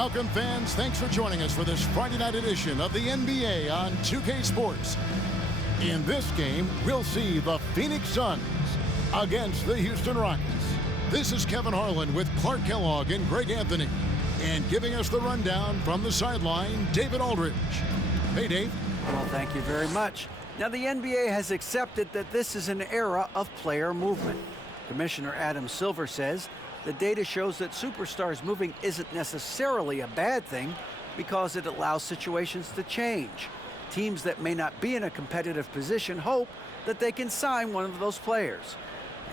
Welcome, fans. Thanks for joining us for this Friday night edition of the NBA on 2K Sports. In this game, we'll see the Phoenix Suns against the Houston Rockets. This is Kevin Harlan with Clark Kellogg and Greg Anthony. And giving us the rundown from the sideline, David Aldridge. Hey, Dave. Well, thank you very much. Now, the NBA has accepted that this is an era of player movement. Commissioner Adam Silver says the data shows that superstars moving isn't necessarily a bad thing because it allows situations to change. Teams that may not be in a competitive position hope that they can sign one of those players.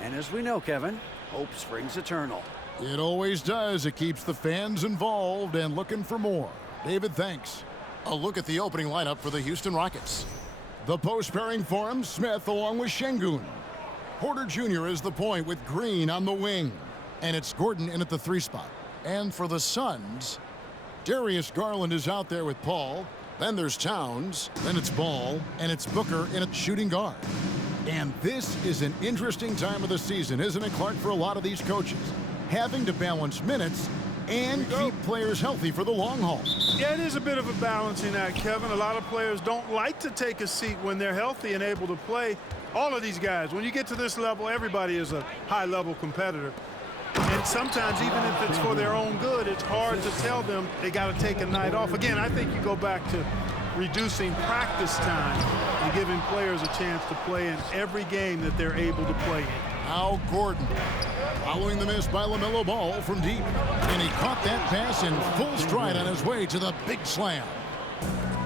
And as we know, Kevin, hope springs eternal. It always does. It keeps the fans involved and looking for more. David, thanks. A look at the opening lineup for the Houston Rockets. The post pairing for him, Smith along with Şengün. Porter Jr. is the point with Green on the wing. And it's Gordon in at the 3 spot. And for the Suns, Darius Garland is out there with Paul. Then there's Towns. Then it's Ball. And it's Booker in at shooting guard. And this is an interesting time of the season, isn't it, Clark, for a lot of these coaches? Having to balance minutes and keep players healthy for the long haul. Yeah, it is a bit of a balancing act, Kevin. A lot of players don't like to take a seat when they're healthy and able to play. All of these guys, when you get to this level, everybody is a high-level competitor. And sometimes, even if it's for their own good, it's hard to tell them they got to take a night off. Again, I think you go back to reducing practice time and giving players a chance to play in every game that they're able to play in. Now Gordon, following the miss by LaMelo Ball from deep. And he caught that pass in full stride on his way to the big slam.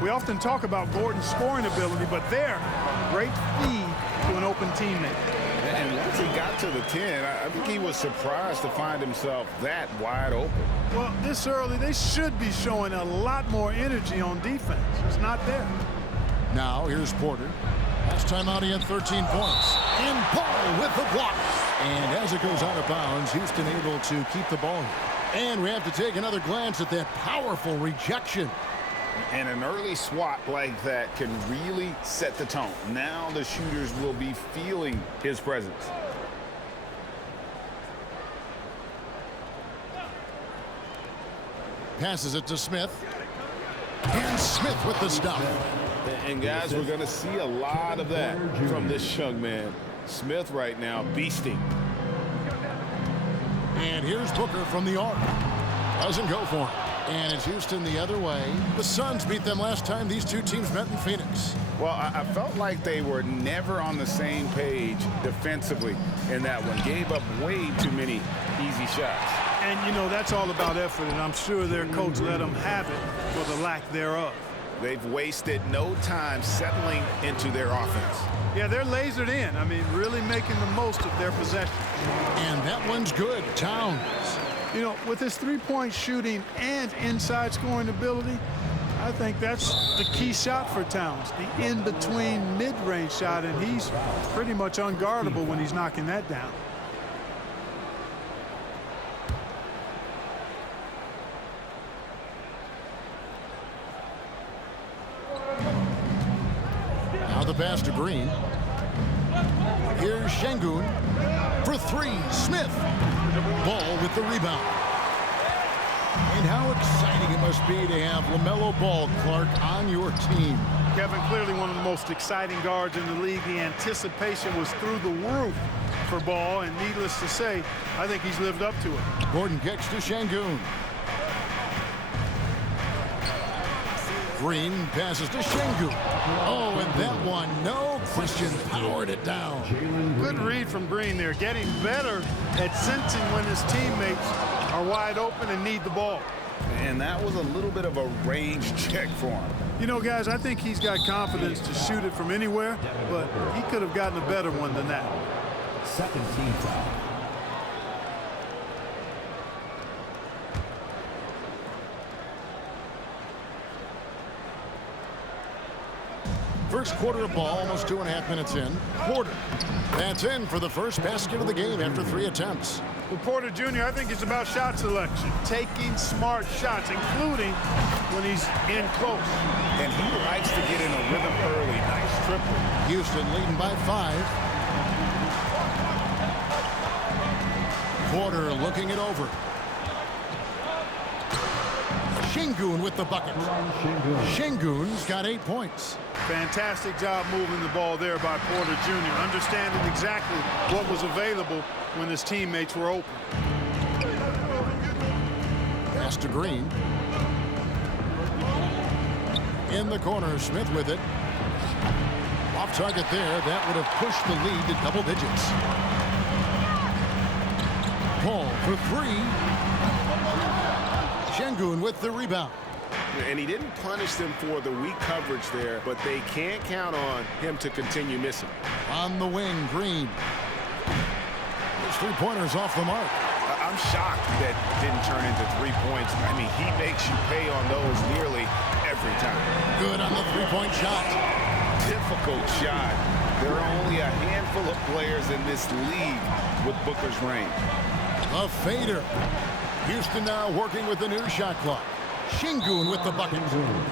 We often talk about Gordon's scoring ability, but there, great feed to an open teammate. And once he got to the 10, I think he was surprised to find himself that wide open. Well, this early, they should be showing a lot more energy on defense. It's not there. Now, here's Porter. Last time out, he had 13 points. And Ball with the block. And as it goes out of bounds, Houston able to keep the ball here. And we have to take another glance at that powerful rejection. And an early swat like that can really set the tone. Now the shooters will be feeling his presence. Passes it to Smith. And Smith with the stop. And guys, we're going to see a lot of that from this young man. Smith right now beasting. And here's Booker from the arc. Doesn't go for him. And it's Houston the other way. The Suns beat them last time these two teams met in Phoenix. Well, I felt like they were never on the same page defensively in that one. Gave up way too many easy shots. And, you know, that's all about effort, and I'm sure their coach let them have it for the lack thereof. They've wasted no time settling into their offense. Yeah, they're lasered in. I mean, really making the most of their possession. And that one's good. Towns. You know, with his three-point shooting and inside scoring ability, I think that's the key shot for Towns, the in-between mid-range shot, and he's pretty much unguardable when he's knocking that down. Now the pass to Green. Here's Şengün for 3. Smith. Ball with the rebound. And how exciting it must be to have LaMelo Ball, Clark, on your team. Kevin, clearly one of the most exciting guards in the league. The anticipation was through the roof for Ball, and needless to say, I think he's lived up to it. Gordon kicks to Şengün. Green passes to Şengün. Oh, and that one, no question, powered it down. Good read from Green there, getting better at sensing when his teammates are wide open and need the ball. And that was a little bit of a range check for him. You know, guys, I think he's got confidence to shoot it from anywhere, but he could have gotten a better one than that. Second team foul. First quarter of ball, almost 2.5 minutes in. Porter. That's in for the first basket of the game after 3 attempts. Well, Porter Jr., I think it's about shot selection, taking smart shots, including when he's in close. And he likes to get in a rhythm early. Nice triple. Houston leading by 5. Porter looking it over. Şengün with the bucket. Şengün's got 8 points. Fantastic job moving the ball there by Porter Jr., understanding exactly what was available when his teammates were open. Pass to Green. In the corner, Smith with it. Off target there. That would have pushed the lead to double digits. Paul for 3. Şengün with the rebound. And he didn't punish them for the weak coverage there, but they can't count on him to continue missing. On the wing, Green. His 3-pointers off the mark. I'm shocked that didn't turn into 3 points. I mean, he makes you pay on those nearly every time. Good on the 3-point shot. Difficult shot. There are only a handful of players in this league with Booker's range. A fader. Houston now working with the new shot clock. Şengün with the bucket.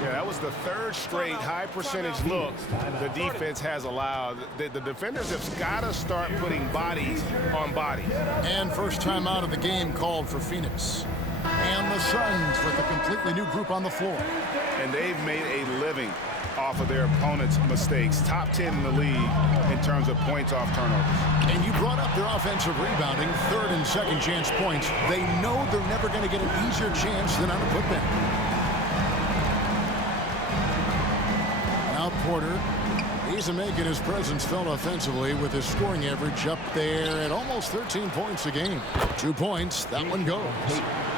Yeah, that was the 3rd straight high percentage look the defense has allowed. The defenders have got to start putting bodies on bodies. And first time out of the game called for Phoenix. And the Suns with a completely new group on the floor. And they've made a living off of their opponent's mistakes. Top 10 in the league in terms of points off turnovers. And you brought up their offensive rebounding, 3rd and 2nd chance points. They know they're never going to get an easier chance than on a putback. Now Porter, he's making his presence felt offensively with his scoring average up there at almost 13 points a game. 2 points, that one goes.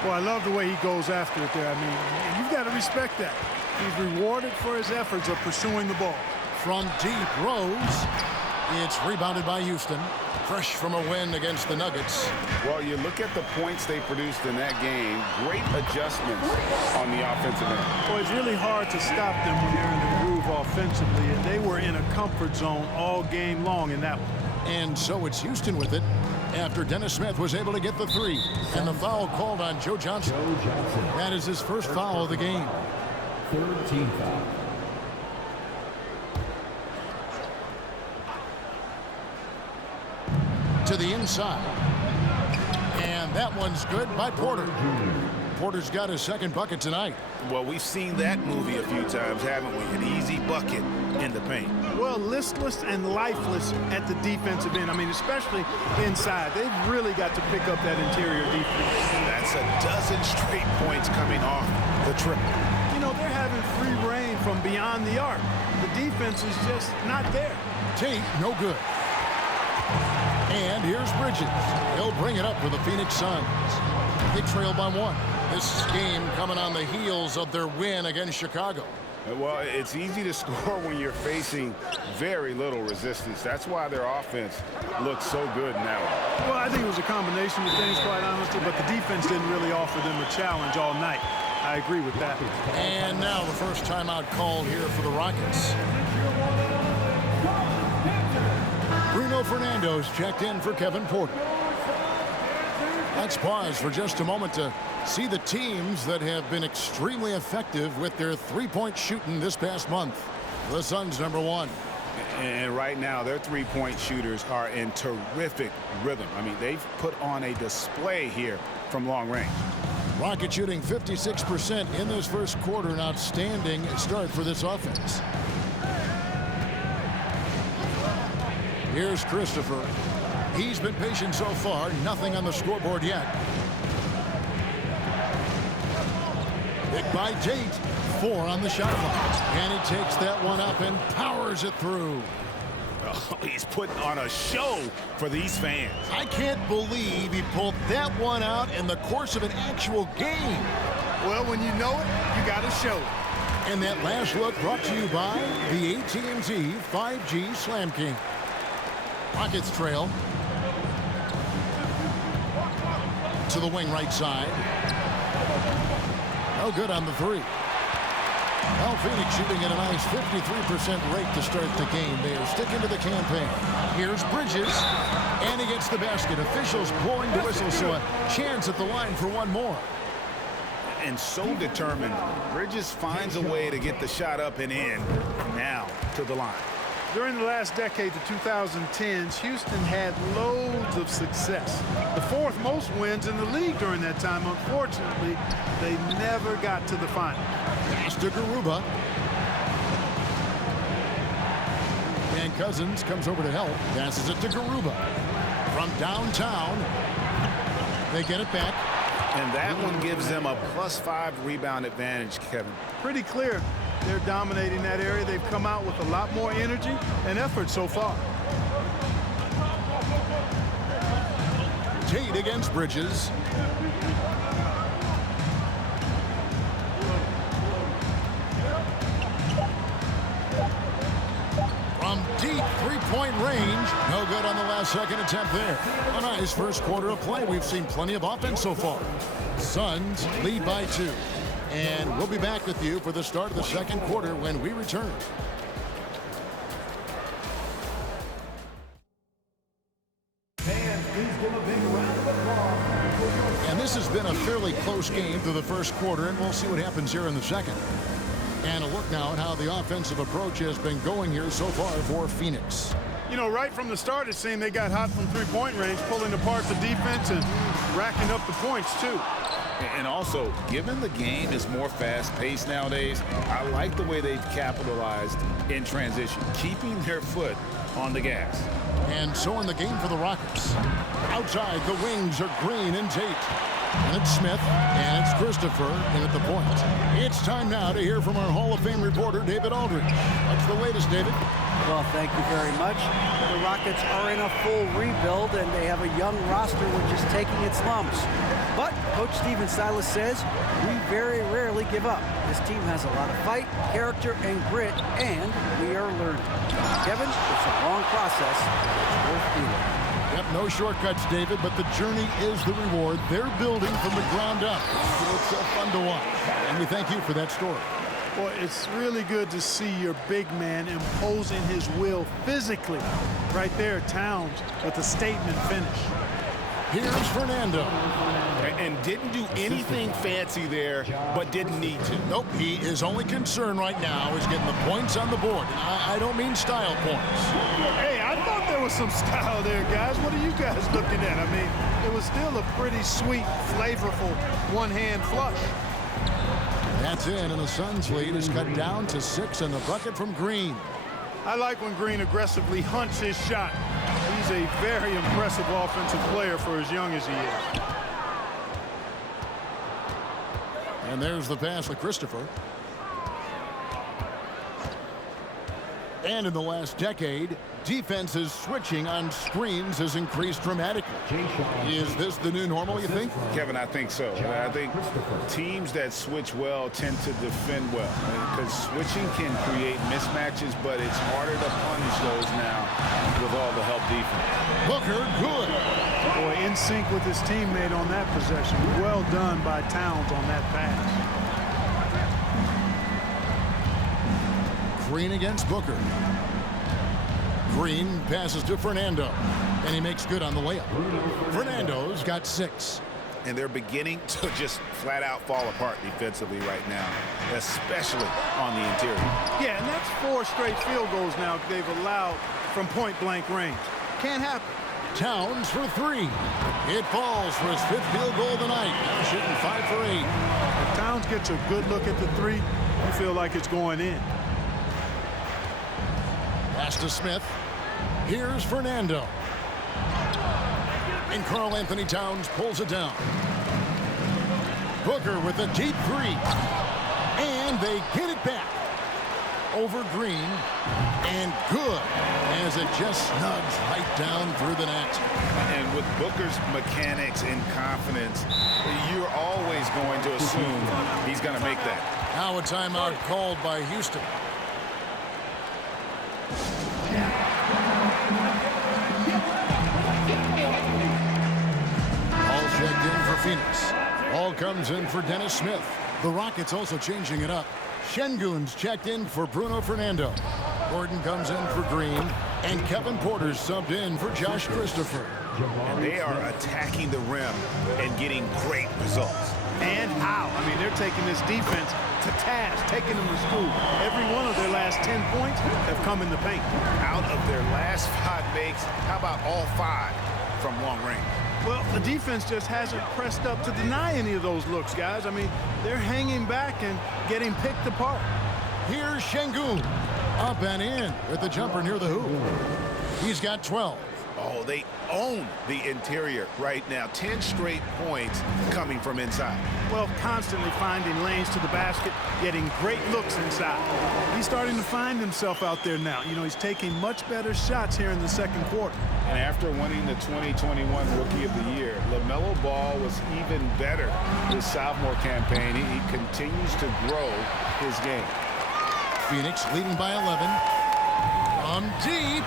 Well, I love the way he goes after it there. I mean, you've got to respect that. He's rewarded for his efforts of pursuing the ball. From deep, Rose. It's rebounded by Houston. Fresh from a win against the Nuggets. Well, you look at the points they produced in that game. Great adjustments on the offensive end. Well, it's really hard to stop them when they're in the groove offensively, and they were in a comfort zone all game long in that one. And so it's Houston with it after Dennis Smith was able to get the 3. And the foul called on Joe Johnson. That is his first foul of the game. 3rd team foul. To the inside. And that one's good by Porter. Porter's got his 2nd bucket tonight. Well, we've seen that movie a few times, haven't we? An easy bucket in the paint. Well, listless and lifeless at the defensive end. I mean, especially inside. They've really got to pick up that interior defense. That's a dozen straight points coming off the triple. You know, they're having free reign from beyond the arc. The defense is just not there. Tate, no good. And here's Bridges. He'll bring it up for the Phoenix Suns. They trail by 1. This game coming on the heels of their win against Chicago. Well, it's easy to score when you're facing very little resistance. That's why their offense looks so good now. Well, I think it was a combination of things, quite honestly, but the defense didn't really offer them a challenge all night. I agree with that. And now the first timeout called here for the Rockets. Bruno Fernando's checked in for Kevin Porter. Let's pause for just a moment to see the teams that have been extremely effective with their 3-point shooting this past month. The Suns, number 1. And right now, their 3-point shooters are in terrific rhythm. I mean, they've put on a display here from long range. Rocket shooting 56% in this first quarter. An outstanding start for this offense. Here's Christopher. He's been patient so far. Nothing on the scoreboard yet. Picked by Tate. 4 on the shot clock. And he takes that one up and powers it through. Oh, he's putting on a show for these fans. I can't believe he pulled that one out in the course of an actual game. Well, when you know it, you got to show it. And that last look brought to you by the AT&T 5G Slam King. Rockets trail. To the wing right side. No good on the 3. Well, Phoenix shooting at a nice 53% rate to start the game. They are sticking to the campaign. Here's Bridges. And he gets the basket. Officials blowing the whistle, so a chance at the line for one more. And so determined. Bridges finds a way to get the shot up and in. Now to the line. During the last decade, the 2010s, Houston had loads of success. The fourth most wins in the league during that time. Unfortunately, they never got to the final. Pass to Garuba. And Cousins comes over to help. Passes it to Garuba. From downtown, they get it back. And that one gives them a +5 rebound advantage, Kevin. Pretty clear they're dominating that area. They've come out with a lot more energy and effort so far. Tate against Bridges. From deep three-point range. No good on the last second attempt there. A nice first quarter of play. We've seen plenty of offense so far. Suns lead by 2. And we'll be back with you for the start of the second quarter when we return. And this has been a fairly close game through the first quarter, and we'll see what happens here in the second. And a look now at how the offensive approach has been going here so far for Phoenix. You know, right from the start, it seemed they got hot from three-point range, pulling apart the defense and racking up the points, too. And also, given the game is more fast-paced nowadays, I like the way they've capitalized in transition, keeping their foot on the gas. And so in the game for the Rockets. Outside, the wings are Green and Tate. And it's Smith, and it's Christopher in at the point. It's time now to hear from our Hall of Fame reporter, David Aldridge. What's the latest, David? Well, thank you very much. The Rockets are in a full rebuild, and they have a young roster which is taking its lumps. But Coach Stephen Silas says we very rarely give up. This team has a lot of fight, character, and grit, and we are learning. Kevin, it's a long process. It's worth doing. Yep, no shortcuts, David, but the journey is the reward. They're building from the ground up. It's so fun to watch, and we thank you for that story. Well, it's really good to see your big man imposing his will physically. Right there, Towns with a statement finish. Here's Fernando. And didn't do anything fancy there, but didn't need to. Nope, his only concern right now is getting the points on the board. I don't mean style points. Hey, I thought there was some style there, guys. What are you guys looking at? I mean, it was still a pretty sweet, flavorful one-hand flush. That's in, and the Suns' lead is cut down to 6, and the bucket from Green. I like when Green aggressively hunts his shot. He's a very impressive offensive player for as young as he is. And there's the pass to Christopher. And in the last decade, defenses switching on screens has increased dramatically. Is this the new normal, you think? Kevin, I think so. I think teams that switch well tend to defend well, because switching can create mismatches, but it's harder to punish those now with all the help defense. Booker, good. Boy, in sync with his teammate on that possession. Well done by Towns on that pass. Green against Booker. Green passes to Fernando, and he makes good on the layup. Fernando's got 6. And they're beginning to just flat out fall apart defensively right now, especially on the interior. Yeah, and that's 4 straight field goals now they've allowed from point-blank range. Can't happen. Towns for 3. It falls for his 5th field goal of the night. Now shooting 5 for 8. If Towns gets a good look at the 3, you feel like it's going in. Pass to Smith. Here's Fernando. And Karl Anthony Towns pulls it down. Booker with a deep 3. And they get it back. Over Green. And good. As it just snugs right down through the net. And with Booker's mechanics and confidence, you're always going to assume he's going to make that. Now a timeout called by Houston. All checked in for Phoenix. All comes in for Dennis Smith. The Rockets also changing it up. Şengün's checked in for Bruno Fernando. Gordon comes in for Green. And Kevin Porter's subbed in for Josh Christopher. And they are attacking the rim and getting great results. And how? I mean, they're taking this defense to task, taking them to school. Every one of their last 10 points have come in the paint. Out of their last 5 makes, how about all 5 from long range? Well, the defense just hasn't pressed up to deny any of those looks, guys. I mean, they're hanging back and getting picked apart. Here's Şengün. Up and in with the jumper near the hoop. He's got 12. Oh, they own the interior right now. 10 straight points coming from inside. Well, constantly finding lanes to the basket, getting great looks inside. He's starting to find himself out there now. You know, he's taking much better shots here in the second quarter. And after winning the 2021 Rookie of the Year, LaMelo Ball was even better this sophomore campaign. He continues to grow his game. Phoenix leading by 11. From deep.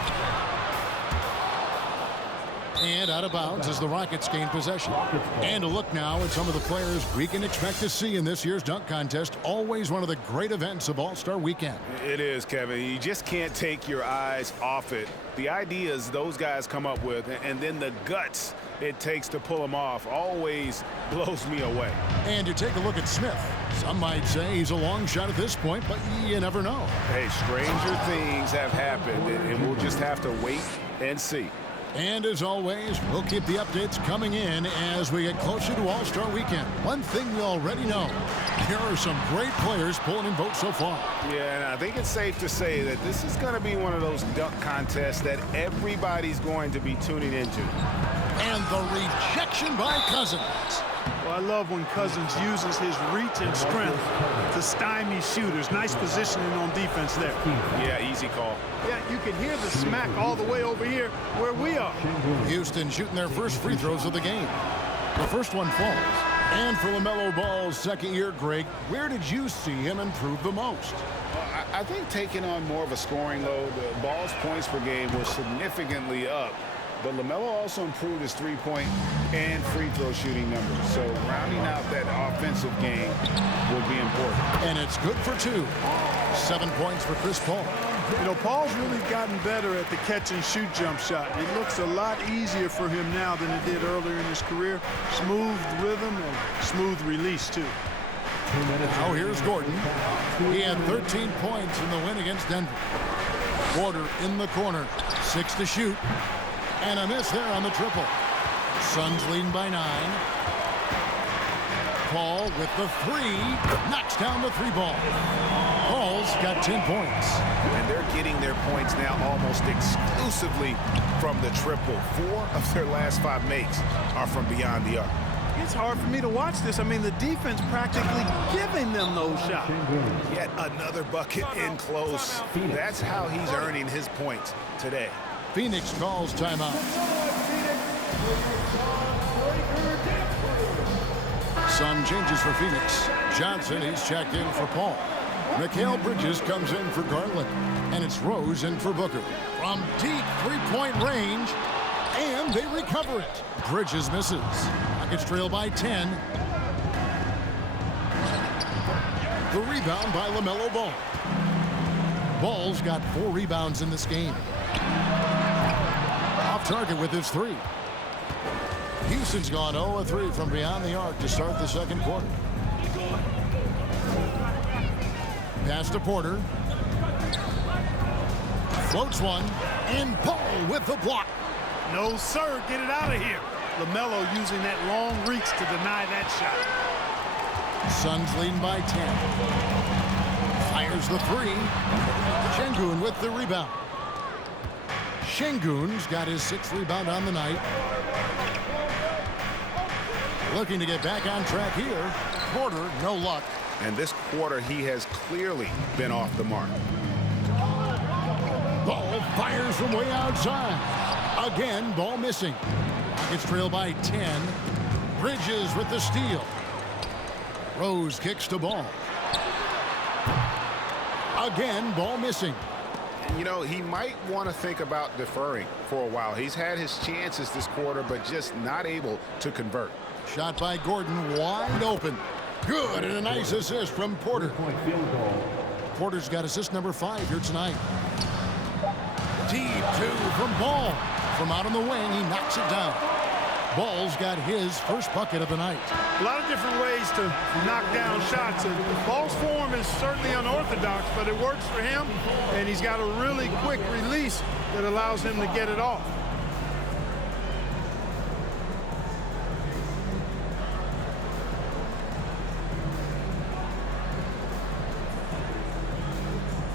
And out of bounds as the Rockets gain possession. And a look now at some of the players we can expect to see in this year's dunk contest. Always one of the great events of All-Star Weekend. It is, Kevin. You just can't take your eyes off it. The ideas those guys come up with, and then the guts it takes to pull them off, always blows me away. And you take a look at Smith. Some might say he's a long shot at this point, but you never know. Hey, stranger things have happened, and we'll just have to wait and see. And as always, we'll keep the updates coming in as we get closer to All-Star Weekend. One thing we already know, here are some great players pulling in votes so far. Yeah, and I think it's safe to say that this is going to be one of those dunk contests that everybody's going to be tuning into. And the rejection by Cousins. Well, I love when Cousins uses his reach and strength to stymie shooters. Nice positioning on defense there. Yeah, easy call. Yeah, you can hear the smack all the way over here where we are. Houston shooting their first free throws of the game. The first one falls. And for LaMelo Ball's second year, Greg, where did you see him improve the most? Well, I think taking on more of a scoring load, the Ball's points per game were significantly up. But LaMelo also improved his three-point and free throw shooting numbers. So rounding out that offensive game will be important. And it's good for 2. 7 points for Chris Paul. You know, Paul's really gotten better at the catch-and-shoot jump shot. It looks a lot easier for him now than it did earlier in his career. Smooth rhythm and smooth release, too. Now here's Gordon. He had 13 points in the win against Denver. Porter in the corner. 6 to shoot. And a miss there on the triple. Suns leading by 9. Paul with the 3. Knocks down the 3 ball. Paul's got 10 points. And they're getting their points now almost exclusively from the triple. 4 of their last 5 makes are from beyond the arc. It's hard for me to watch this. I mean, the defense practically giving them those shots. Yet another bucket in close. That's how he's earning his points today. Phoenix calls timeout. Some changes for Phoenix. Johnson, he's checked in for Paul. Mikal Bridges comes in for Garland. And it's Rose in for Booker. From deep three-point range. And they recover it. Bridges misses. Rockets trail by 10. The rebound by LaMelo Ball. Ball's got 4 rebounds in this game. Off target with his 3. Houston's gone 0-3 from beyond the arc to start the second quarter. Pass to Porter. Floats one. And Ball with the block. No, sir. Get it out of here. LaMelo using that long reach to deny that shot. Suns leading by 10. Fires the 3. Şengün with the rebound. Şengün's got his 6th rebound on the night. Looking to get back on track here. Porter, no luck. And this quarter, he has clearly been off the mark. Ball fires from way outside. Again, ball missing. Rockets trail by 10. Bridges with the steal. Rose kicks to Ball. Again, ball missing. And, you know, he might want to think about deferring for a while. He's had his chances this quarter, but just not able to convert. Shot by Gordon, wide open. Good, and a nice assist from Porter. Porter's got assist number 5 here tonight. Deep 2 from Ball. From out on the wing, he knocks it down. Ball's got his first bucket of the night. A lot of different ways to knock down shots. And Ball's form is certainly unorthodox, but it works for him, and he's got a really quick release that allows him to get it off.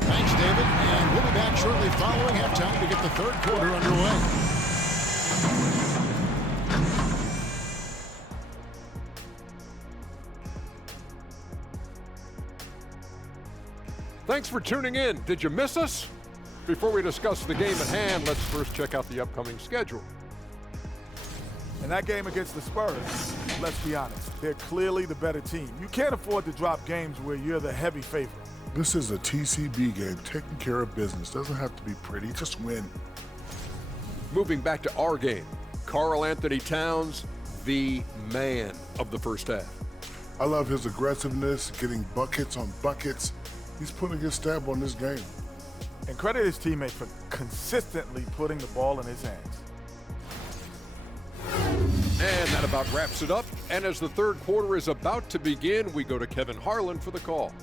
Thanks, David, and we'll be back shortly following halftime to get the third quarter underway. Thanks for tuning in. Did you miss us? Before we discuss the game at hand, let's first check out the upcoming schedule. In that game against the Spurs, let's be honest, they're clearly the better team. You can't afford to drop games where you're the heavy favorite. This is a TCB game, taking care of business. Doesn't have to be pretty, just win. Moving back to our game, Karl Anthony Towns, the man of the first half. I love his aggressiveness, getting buckets on buckets. He's putting his stamp on this game. And credit his teammates for consistently putting the ball in his hands. And that about wraps it up. And as the third quarter is about to begin, we go to Kevin Harlan for the call.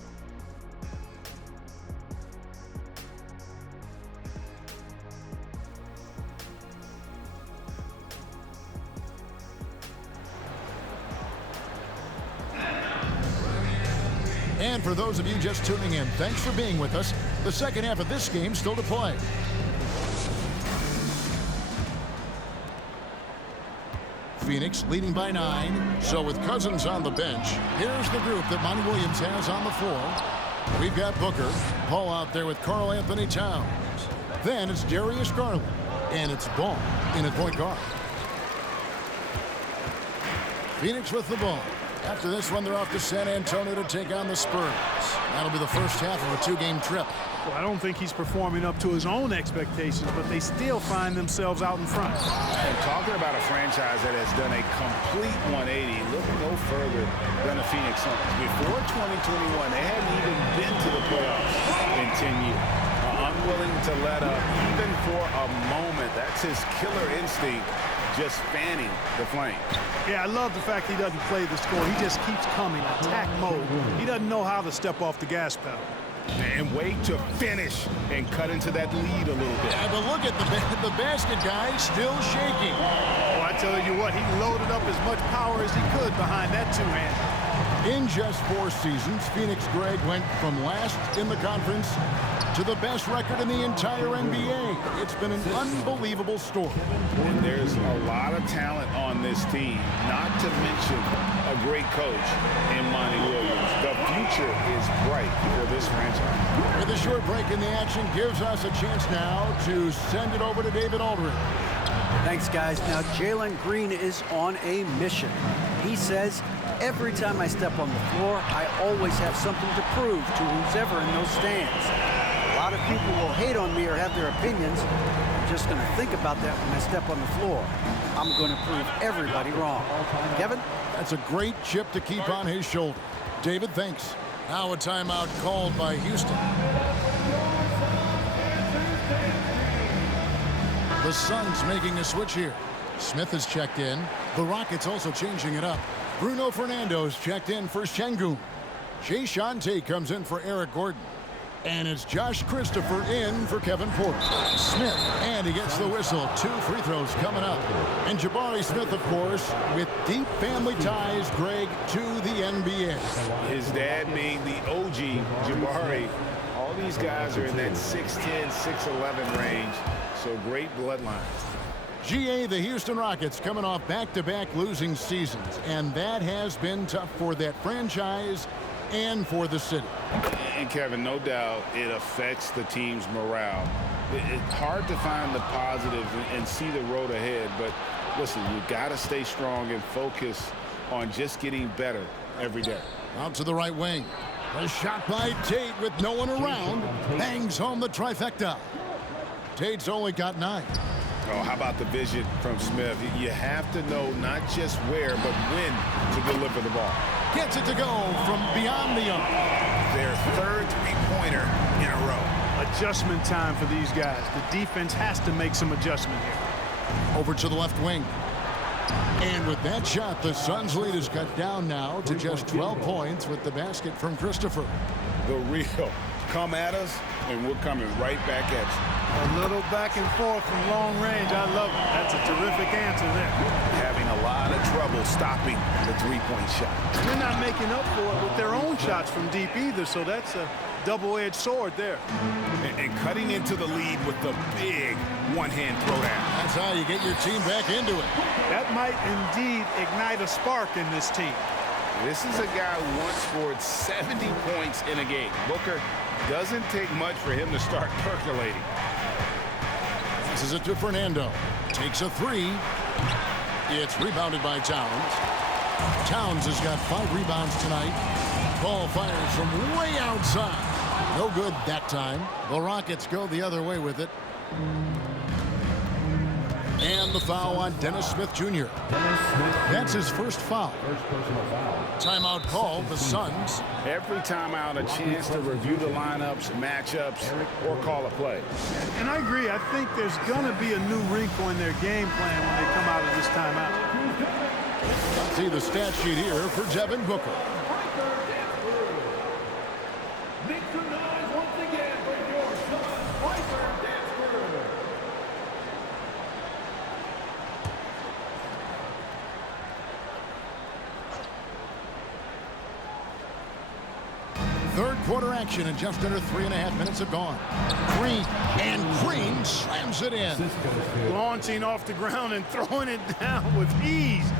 And for those of you just tuning in, thanks for being with us. The second half of this game still to play. Phoenix leading by 9. So with Cousins on the bench, here's the group that Monty Williams has on the floor. We've got Booker, Paul out there with Karl Anthony Towns. Then it's Darius Garland, and it's Ball in at point guard. Phoenix with the ball. After this one, they're off to San Antonio to take on the Spurs. That'll be the first half of a 2-game trip. Well, I don't think he's performing up to his own expectations, but they still find themselves out in front. And talking about a franchise that has done a complete 180, look no further than the Phoenix Suns. Before 2021, they hadn't even been to the playoffs in 10 years. Unwilling to let up even for a moment. That's his killer instinct, just fanning the flame. Yeah, I love the fact he doesn't play the score. He just keeps coming, attack mode. He doesn't know how to step off the gas pedal. And wait to finish and cut into that lead a little bit. Yeah, but look at the basket guy still shaking. Oh, I tell you what, he loaded up as much power as he could behind that two-hander. In just 4 seasons, Phoenix Greg went from last in the conference to the best record in the entire NBA. It's been an unbelievable story. And there's a lot of talent on this team, not to mention a great coach in Monty Williams. The future is bright for this franchise. With a short break in the action gives us a chance now to send it over to David Aldridge. Thanks, guys. Now, Jalen Green is on a mission. He says, every time I step on the floor, I always have something to prove to who's ever in those stands. A lot of people will hate on me or have their opinions. I'm just going to think about that when I step on the floor. I'm going to prove everybody wrong. Kevin? That's a great chip to keep on his shoulder. David, thanks. Now a timeout called by Houston. The Suns making a switch here. Smith is checked in. The Rockets also changing it up. Bruno Fernando's checked in for Şengün. Jay Shante comes in for Eric Gordon. And it's Josh Christopher in for Kevin Porter. Smith, and he gets the whistle. 2 free throws coming up. And Jabari Smith, of course, with deep family ties, Greg, to the NBA. His dad being the OG, Jabari. All these guys are in that 6'10", 6'11" range. So great bloodline. GA, the Houston Rockets, coming off back-to-back losing seasons. And that has been tough for that franchise and for the city. And Kevin, no doubt it affects the team's morale. It's hard to find the positives and see the road ahead, but listen, you got to stay strong and focus on just getting better every day. Out to the right wing. A shot by Tate with no one around. Bangs home the trifecta. Tate's only got 9. Oh, how about the vision from Smith? You have to know not just where, but when to deliver the ball. Gets it to go from beyond the arc. Their third three-pointer in a row. Adjustment time for these guys. The defense has to make some adjustment here. Over to the left wing. And with that shot, the Suns' lead is cut down now to just 12 points with the basket from Christopher. The real come at us, and we're coming right back at you. A little back and forth from long range. I love it. That's a terrific answer there. Having a lot of trouble stopping the three-point shot. They're not making up for it with their own shots from deep either, so that's a double-edged sword there. And cutting into the lead with the big one-hand throwdown. That's how you get your team back into it. That might indeed ignite a spark in this team. This is a guy who once scored 70 points in a game. Booker, doesn't take much for him to start percolating. This is it to Fernando. Takes a three. It's rebounded by Towns. Towns has got 5 rebounds tonight. Ball fires from way outside. No good that time. The Rockets go the other way with it. And the foul on Dennis Smith Jr. That's his first foul. Timeout call, the Suns. Every timeout, a chance to review the lineups, matchups, or call a play. And I agree. I think there's going to be a new wrinkle in their game plan when they come out of this timeout. Let's see the stat sheet here for Devin Booker. Make some noise once again for your son, Piper Dantzberger. Third quarter action and just under 3.5 minutes have gone. Green slams it in. Launching off the ground and throwing it down with ease.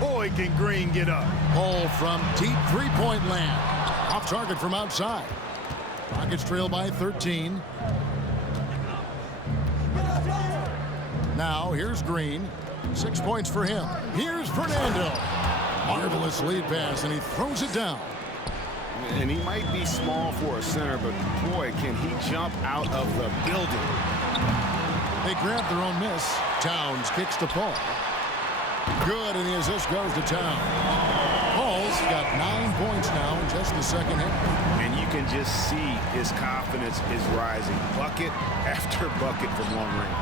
Boy, can Green get up. Ball from deep three-point land. Off target from outside. Rockets trail by 13. Now here's Green. 6 points for him. Here's Fernando. Marvelous lead pass, and he throws it down. And he might be small for a center, but boy, can he jump out of the building. They grab their own miss. Towns kicks to Paul. Good, and the assist goes to Towns. Paul's got 9 points now in just the second half. And you can just see his confidence is rising. Bucket after bucket from long range.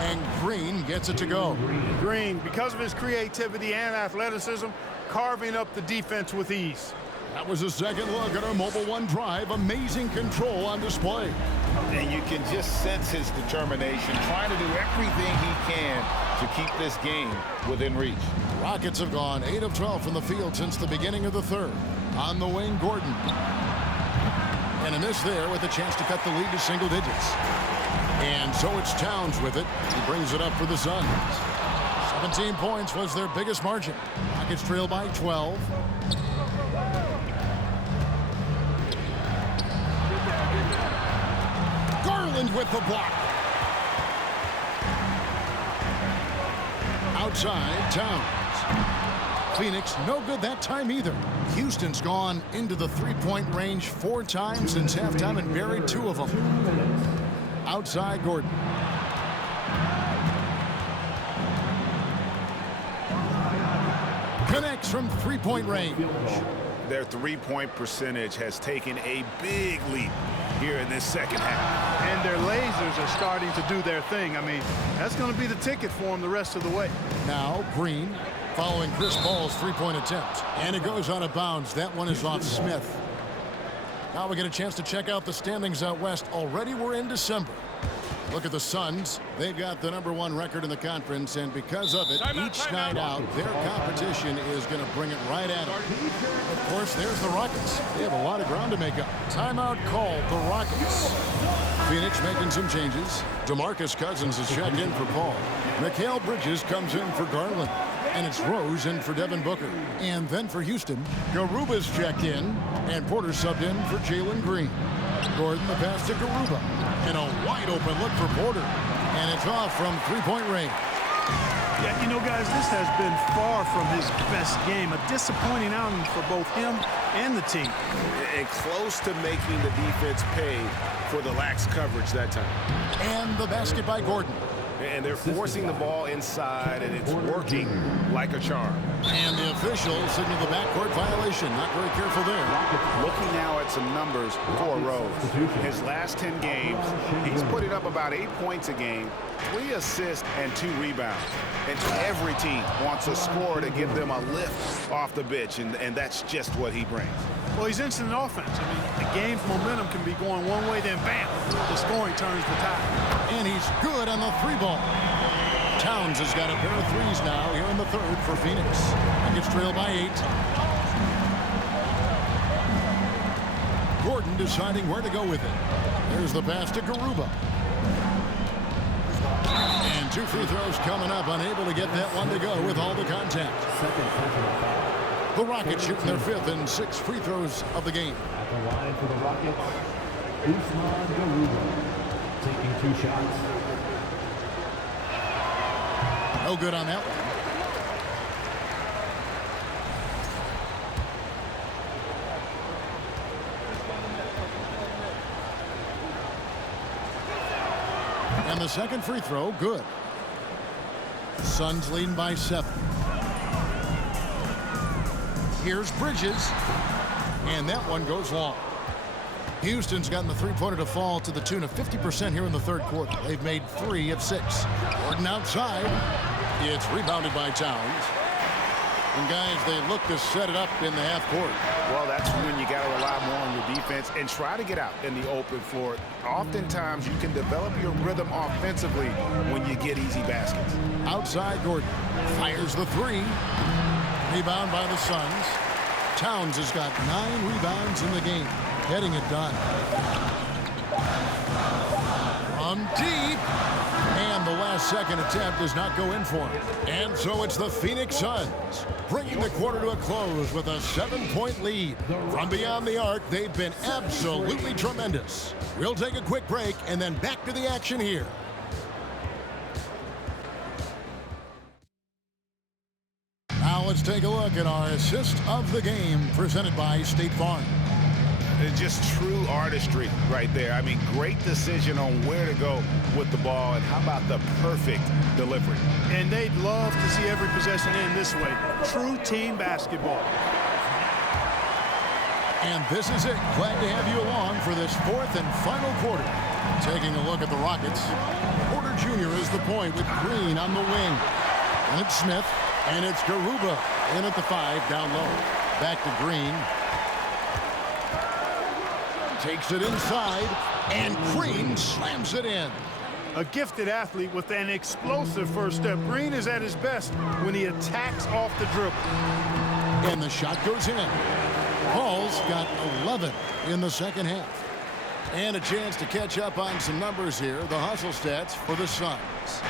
And Green gets it to go. Green, because of his creativity and athleticism, carving up the defense with ease. That was a second look at our Mobile One drive. Amazing control on display. And you can just sense his determination, trying to do everything he can to keep this game within reach. Rockets have gone 8 of 12 from the field since the beginning of the third. On the wing, Gordon. And a miss there with a chance to cut the lead to single digits. And so it's Towns with it. He brings it up for the Suns. 17 points was their biggest margin. Rockets trail by 12. Garland with the block. Outside, Towns. Phoenix, no good that time either. Houston's gone into the three-point range 4 times since halftime and buried 2 of them. Outside, Gordon. Connects from three-point range. Their three-point percentage has taken a big leap here in this second half. And their lasers are starting to do their thing. I mean, that's going to be the ticket for them the rest of the way. Now, Green following Chris Paul's three-point attempt. And it goes out of bounds. That one is off Smith. Now we get a chance to check out the standings out west. Already we're in December. Look at the Suns. They've got the #1 record in the conference, and because of it, each night out, their competition is going to bring it right at them. Of course, there's the Rockets. They have a lot of ground to make up. Timeout called, the Rockets. Phoenix making some changes. DeMarcus Cousins is checked in for Paul. Mikal Bridges comes in for Garland. And it's Rose in for Devin Booker. And then for Houston, Garuba's checked in, and Porter subbed in for Jalen Green. Gordon the pass to Garuba. And a wide open look for Porter. And it's off from three-point range. Yeah, you know, guys, this has been far from his best game. A disappointing outing for both him and the team. And close to making the defense pay for the lax coverage that time. And the basket by Gordon. And they're forcing the ball inside, and it's working like a charm. And the officials signal the backcourt violation. Not very careful there. Looking now at some numbers for Rose. His last 10 games, he's putting up about 8 points a game, 3 assists, and 2 rebounds. And every team wants a scorer to give them a lift off the bench, and that's just what he brings. Well, he's instant offense. I mean, the game's momentum can be going one way, then bam, the scoring turns the tide. And he's good on the 3-ball. Towns has got a pair of threes now here in the third for Phoenix. Nuggets trail by 8. Gordon deciding where to go with it. There's the pass to Garuba. And 2 free throws coming up, unable to get that one to go with all the contact. The Rockets shooting their 5th and 6th free throws of the game. At the line for the Rockets, Usman Garuba, taking 2 shots. No good on that one. And the second free throw, good. Suns leading by 7. Here's Bridges, and that one goes long. Houston's gotten the three-pointer to fall to the tune of 50% here in the third quarter. They've made 3 of 6. Gordon outside. It's rebounded by Towns. And guys, they look to set it up in the half court. Well, that's when you got to rely more on your defense and try to get out in the open floor. Oftentimes, you can develop your rhythm offensively when you get easy baskets. Outside, Gordon fires the 3. Rebound by the Suns. Towns has got 9 rebounds in the game, getting it done. From deep. And the last second attempt does not go in for him. And so it's the Phoenix Suns bringing the quarter to a close with a 7-point lead. From beyond the arc, they've been absolutely tremendous. We'll take a quick break and then back to the action here. Now let's take a look at our assist of the game presented by State Farm. It's just true artistry right there. I mean, great decision on where to go with the ball, and how about the perfect delivery. And they'd love to see every possession end this way. True team basketball. And this is it. Glad to have you along for this 4th and final quarter. Taking a look at the Rockets. Porter Jr. is the point with Green on the wing. And it's Smith. And it's Garuba in at the 5 down low. Back to Green. Takes it inside, and Green slams it in. A gifted athlete with an explosive first step. Green is at his best when he attacks off the dribble. And the shot goes in. Paul's got 11 in the second half. And a chance to catch up on some numbers here. The hustle stats for the Suns.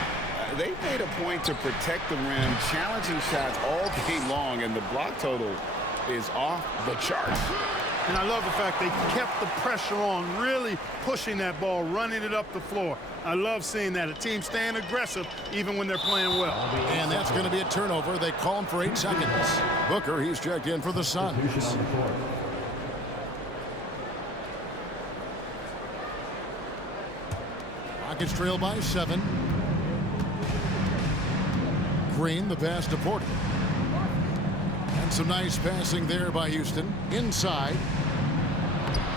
They made a point to protect the rim, challenging shots all day long, and the block total is off the charts. And I love the fact they kept the pressure on, really pushing that ball, running it up the floor. I love seeing that. A team staying aggressive even when they're playing well. And that's going to be a turnover. They call him for 8 seconds. Booker, he's checked in for the Suns. Rockets trail by 7. Green, the pass to Porter. And some nice passing there by Houston. Inside.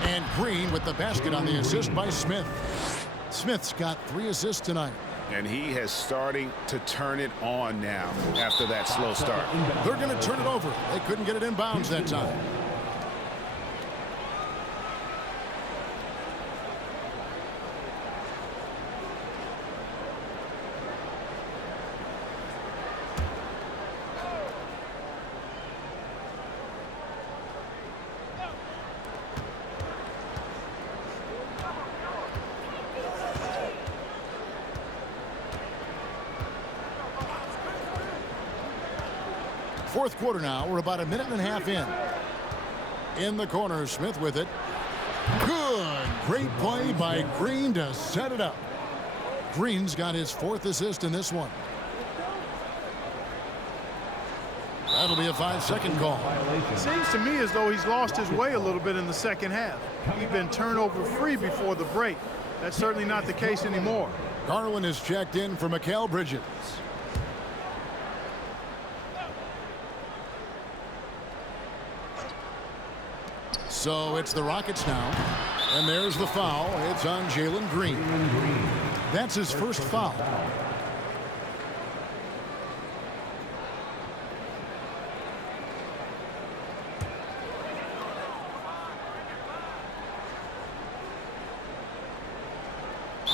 And Green with the basket on the assist by Smith. Smith's got 3 assists tonight. And he has starting to turn it on now after that slow start. They're going to turn it over. They couldn't get it in bounds that time. Fourth quarter now. We're about a minute and a half in. In the corner, Smith with it. Good. Great play by Green to set it up. Green's got his 4th assist in this one. That'll be a 5-second call. It seems to me as though he's lost his way a little bit in the second half. He'd been turnover free before the break. That's certainly not the case anymore. Garland is checked in for Mikal Bridges. So it's the Rockets now. And there's the foul. It's on Jalen Green. That's his first foul.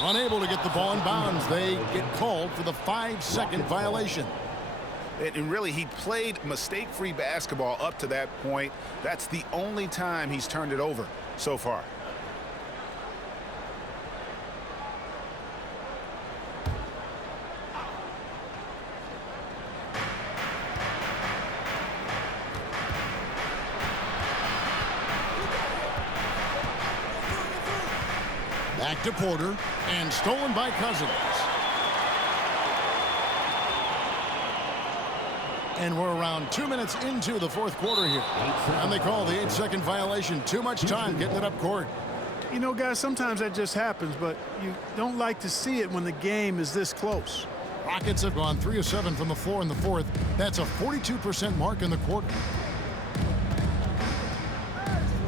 Unable to get the ball in bounds. They get called for the 5-second violation. And really, he played mistake-free basketball up to that point. That's the only time he's turned it over so far. Back to Porter, and stolen by Cousins. And we're around 2 minutes into the fourth quarter here. And they call the 8-second violation. Too much time getting it up court. You know, guys, sometimes that just happens, but you don't like to see it when the game is this close. Rockets have gone 3 of 7 from the floor in the fourth. That's a 42% mark in the quarter.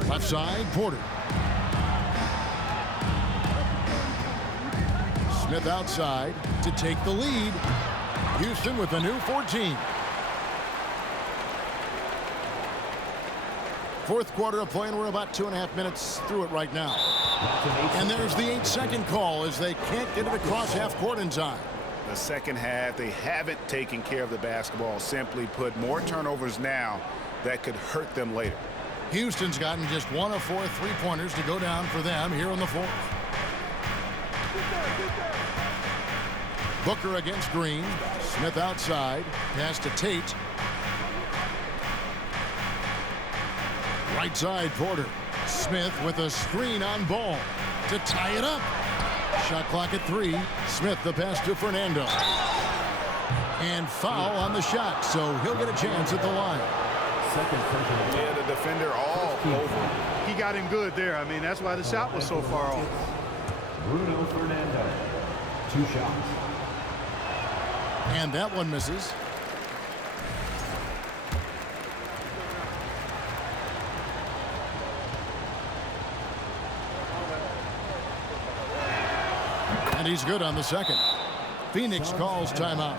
Left side, Porter. Smith outside to take the lead. Houston with a new 14. Fourth quarter of play, and we're about 2.5 minutes through it right now. And there's the 8-second call as they can't get it across half court in time. The second half, they haven't taken care of the basketball. Simply put, more turnovers now that could hurt them later. Houston's gotten just 1 of 4 3-pointers to go down for them here in the fourth. Booker against Green. Smith outside. Pass to Tate. Right side, Porter. Smith with a screen on Ball to tie it up. Shot clock at 3. Smith the pass to Fernando. And foul on the shot, so he'll get a chance at the line. Yeah, the defender all over. He got him good there. I mean, that's why the shot was so far off. Bruno Fernando. 2 shots. And that one misses. And he's good on the second. Phoenix calls timeout.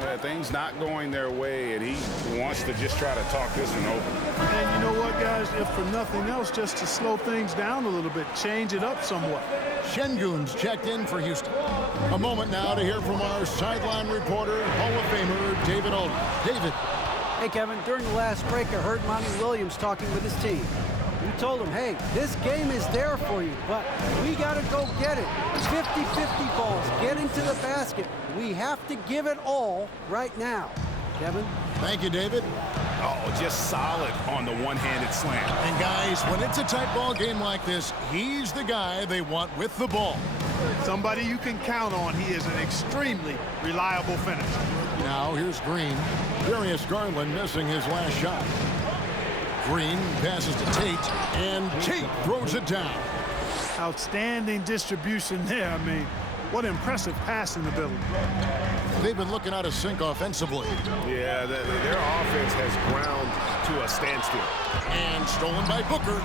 Yeah, things not going their way, and he wants to just try to talk this one over. And you know what, guys? If for nothing else, just to slow things down a little bit, change it up somewhat. Şengün's checked in for Houston. A moment now to hear from our sideline reporter, Hall of Famer David Aldridge. David. Hey, Kevin, during the last break, I heard Monty Williams talking with his team. He told them, hey, this game is there for you, but we got to go get it. 50-50 balls, get into the basket. We have to give it all right now. Kevin? Thank you, David. Oh, just solid on the one-handed slam. And guys, when it's a tight ball game like this, he's the guy they want with the ball. Somebody you can count on. He is an extremely reliable finisher. Now here's Green. Darius Garland missing his last shot. Green passes to Tate, and Tate throws it down. Outstanding distribution there. I mean, what impressive passing ability. They've been looking out of sync offensively. Yeah, their offense has ground to a standstill. And stolen by Booker.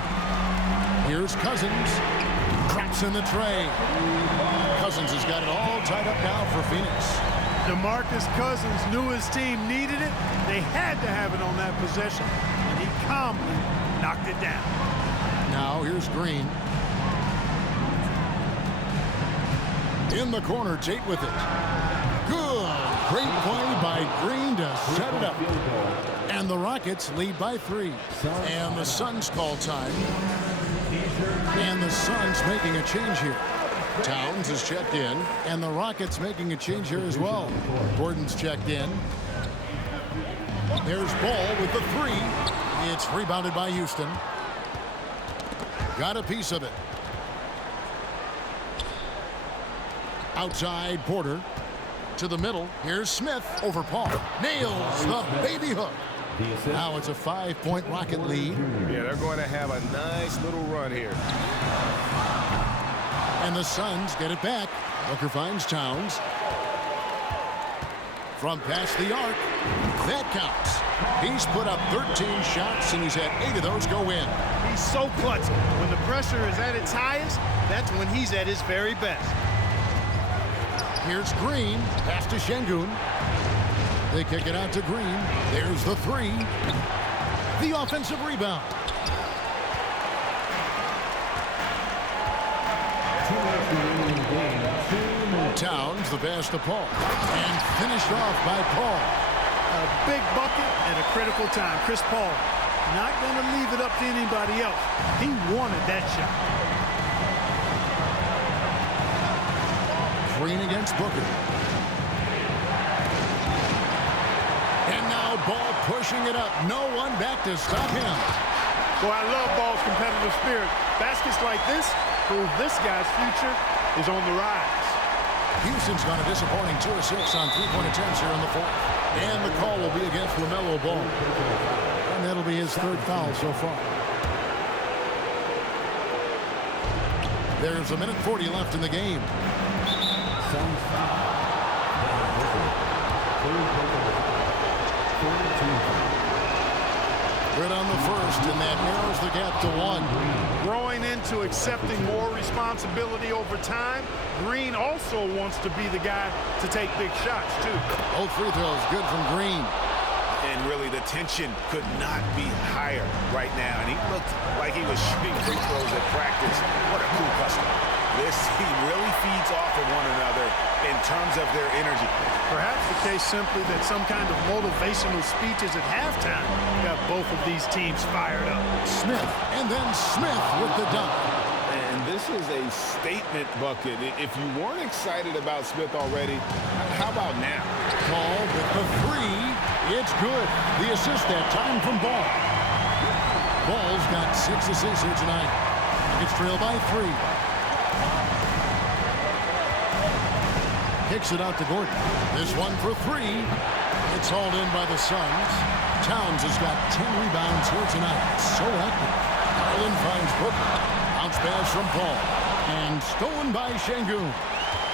Here's Cousins. Traps in the tray. Cousins has got it all tied up now for Phoenix. DeMarcus Cousins knew his team needed it. They had to have it on that possession, and he calmly knocked it down. Now here's Green. In the corner, Tate with it. Good. Great play by Green to set it up. And the Rockets lead by 3. And the Suns call time. And the Suns making a change here. Towns is checked in, and the Rockets making a change here as well. Gordon's checked in. There's Ball with the 3. It's rebounded by Houston. Got a piece of it. Outside, Porter. To the middle. Here's Smith over Paul. Nails the baby hook. Now it's a 5-point Rocket lead. Yeah, they're going to have a nice little run here. And the Suns get it back. Booker finds Towns. From past the arc, that counts. He's put up 13 shots, and he's had 8 of those go in. He's so clutch. When the pressure is at its highest, that's when he's at his very best. Here's Green, pass to Şengün. They kick it out to Green. There's the 3. The offensive rebound. Towns, the pass to Paul. And finished off by Paul. A big bucket at a critical time. Chris Paul not going to leave it up to anybody else. He wanted that shot. Green against Booker. And now Ball pushing it up. No one back to stop him. Boy, I love Ball's competitive spirit. Baskets like this prove this guy's future is on the rise. Houston's got a disappointing 2 of 6 on 3-point attempts here in the 4th. And the call will be against LaMelo Ball. And that'll be his 3rd foul so far. There's 1:40 left in the game. Good on the first, and that narrows the gap to 1. Growing into accepting more responsibility over time, Green also wants to be the guy to take big shots, too. Both free throws good from Green. And really, the tension could not be higher right now. And he looked like he was shooting free throws at practice. What a cool customer. This team really feeds off of one another in terms of their energy. Perhaps the case simply that some kind of motivational speeches at halftime got both of these teams fired up. Smith, and then Smith with the dunk. And this is a statement bucket. If you weren't excited about Smith already, how about now? Paul with the 3. It's good. The assist that time from Ball. Ball's got 6 assists here tonight. It's trailed by 3. Kicks it out to Gordon. This one for 3. It's hauled in by the Suns. Towns has got 10 rebounds here tonight. So active. Garland finds Booker. Bounce pass from Paul. And stolen by Şengün.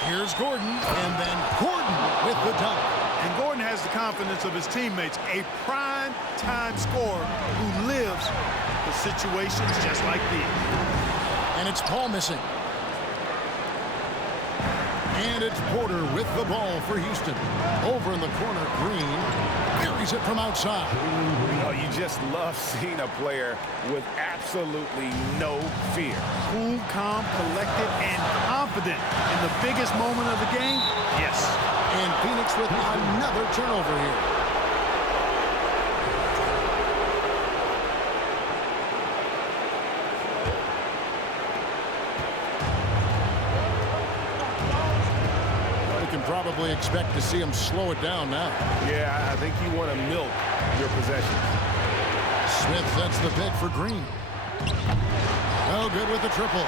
Here's Gordon. And then Gordon with the dunk. And Gordon has the confidence of his teammates. A prime-time scorer who lives for situations just like these. And it's Paul missing. And it's Porter with the ball for Houston. Over in the corner, Green buries it from outside. Oh, you just love seeing a player with absolutely no fear. Cool, calm, collected, and confident in the biggest moment of the game. Yes. And Phoenix with another turnover here. Probably expect to see him slow it down now. Yeah, I think you want to milk your possession. Smith sets the pick for Green. Oh, good with the triple.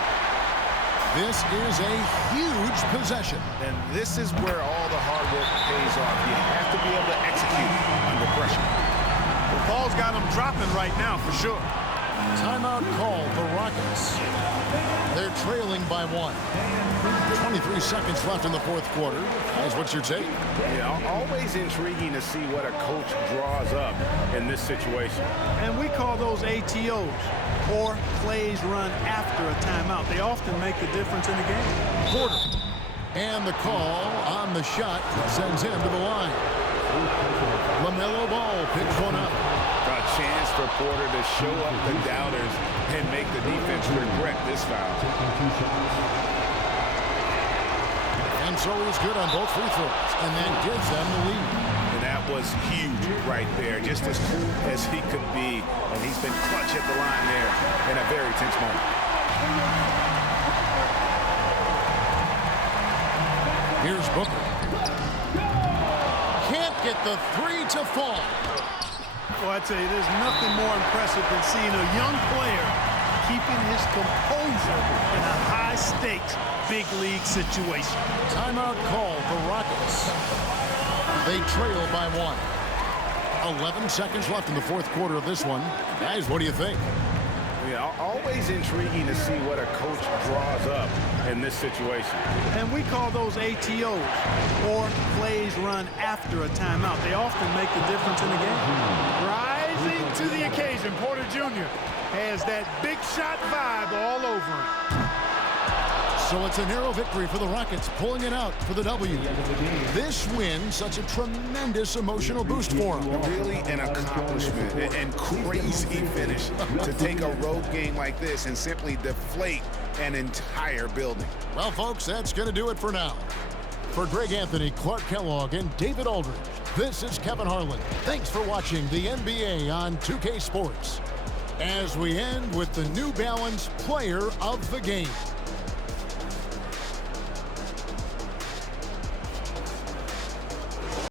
This is a huge possession. And this is where all the hard work pays off. You have to be able to execute under pressure. The ball's got him dropping right now for sure. Timeout call, the Rockets. They're trailing by 1. 23 seconds left in the 4th quarter. Guys, what's your take? Yeah, always intriguing to see what a coach draws up in this situation. And we call those ATOs, or plays run after a timeout. They often make the difference in the game. Porter. And the call on the shot sends him to the line. LaMelo Ball picks one up. A chance for Porter to show up the doubters and make the defense regret this foul. And so he's good on both free throws, and that gives them the lead. And that was huge right there, just as cool as he could be. And he's been clutch at the line there in a very tense moment. Here's Booker. Can't get the 3 to fall. Well, I tell you, there's nothing more impressive than seeing a young player keeping his composure in a high-stakes, big-league situation. Timeout call, the Rockets. They trail by 1. 11 seconds left in the 4th quarter of this one. Guys, what do you think? Yeah, always intriguing to see what a coach draws up in this situation. And we call those ATOs, or plays run after a timeout. They often make the difference in the game. Rising to the occasion, Porter Jr. has that big shot vibe all over him. So it's a narrow victory for the Rockets, pulling it out for the W. This win, such a tremendous emotional boost for them. Really an accomplishment and crazy finish to take a road game like this and simply deflate an entire building. Well, folks, that's going to do it for now. For Greg Anthony, Clark Kellogg, and David Aldridge, this is Kevin Harlan. Thanks for watching the NBA on 2K Sports. As we end with the New Balance Player of the Game.